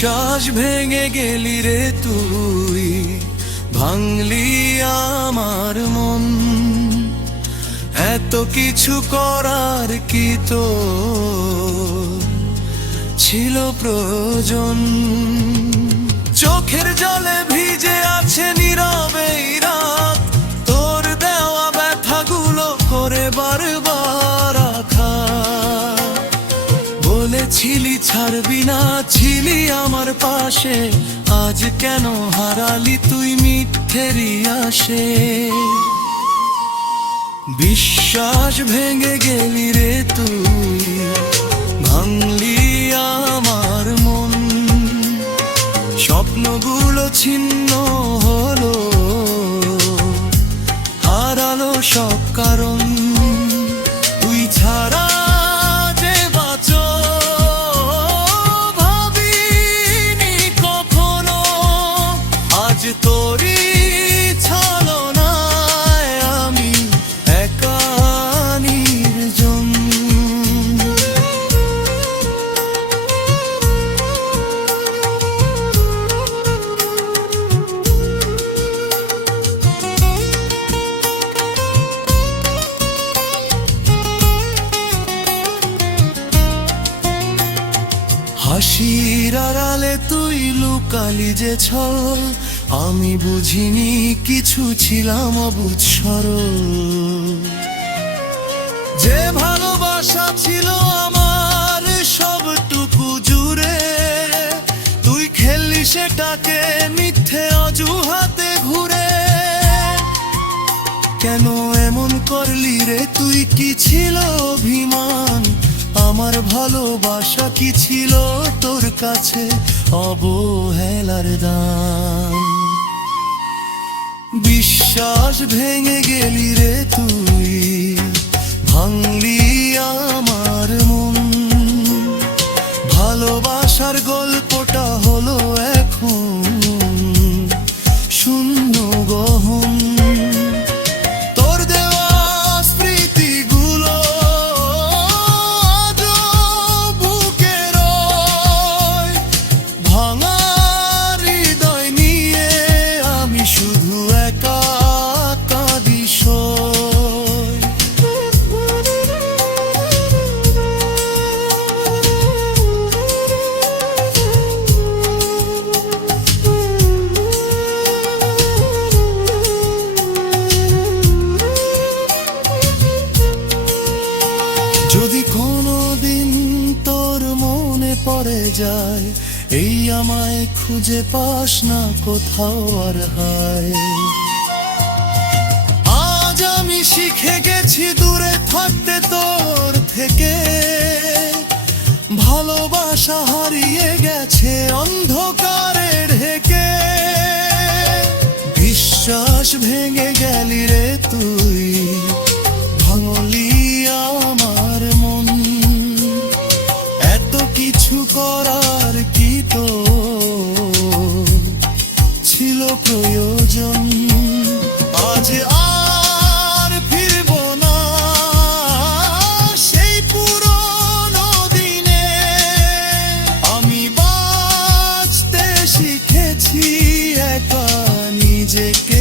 বিশ্বাস ভেঙে গেলি রে তুই, ভাঙলি আমার মন। এত কিছু করার কি তো ছিল প্রয়োজন? চোখের জলে ভিজে আছে নীরবে রাত, তোর দেওয়া ব্যথাগুলো করে বারবার আঘাত। বলেছিলি ছাড়বি না, ছিলি আমার পাশে, আজ কেন হারালি তুই মিথ্যেরই আসে? বিশ্বাস ভেঙে গেলি রে তুই, ভাঙলি আমার মন। স্বপ্নগুলো ছিন্ন হলো, হারালো সব কারণ। তুই ছাড়া যে বাঁচো ভাবিনি কখনো, আজ তোরই ছলনায় আমি একা নির্জন। হাসির আড়ালে তুই লুকালি যে ছল, আমি বুঝিনি কিছু, ছিলাম অবুঝ সরল। যে ভালোবাসা ছিল আমার সবটুকু জুড়ে, তুই খেললি সেটাকে মিথ্যে অজুহাতে ঘুরে। কেন এমন করলি রে তুই? কি ছিল অভিমান? আমার ভালোবাসা কি ছিল তোর কাছে অবহেলার দান? বিশ্বাস ভেঙে গেলি রে তুই, ভাঙলি আমার মন। ভালোবাসার গল্পটা হলো এখন শূন্য গহন। তোর দেওয়া স্মৃতিগুলো আজও বুকে রয়, ভাঙা হৃদয় নিয়ে আমি শুধু একা কাঁদি সই। যদি কোনোদিন তোর মনে পড়ে যায়, এই আমায় খুঁজে পাস না কোথাও আর হায়। আজ আমি শিখে গেছি দূরে থাকতে তোর থেকে, ভালোবাসা হারিয়ে গেছে অন্ধকারে ঢেকে। বিশ্বাস ভেঙে গেলি রে তুই, ভাঙলি আমার মন। এত কিছু করার কি তো ছিল প্রয়োজন? আজ আর ফিরব না সেই পুরনো দিনে, আমি বাঁচতে শিখেছি একা নিজেকে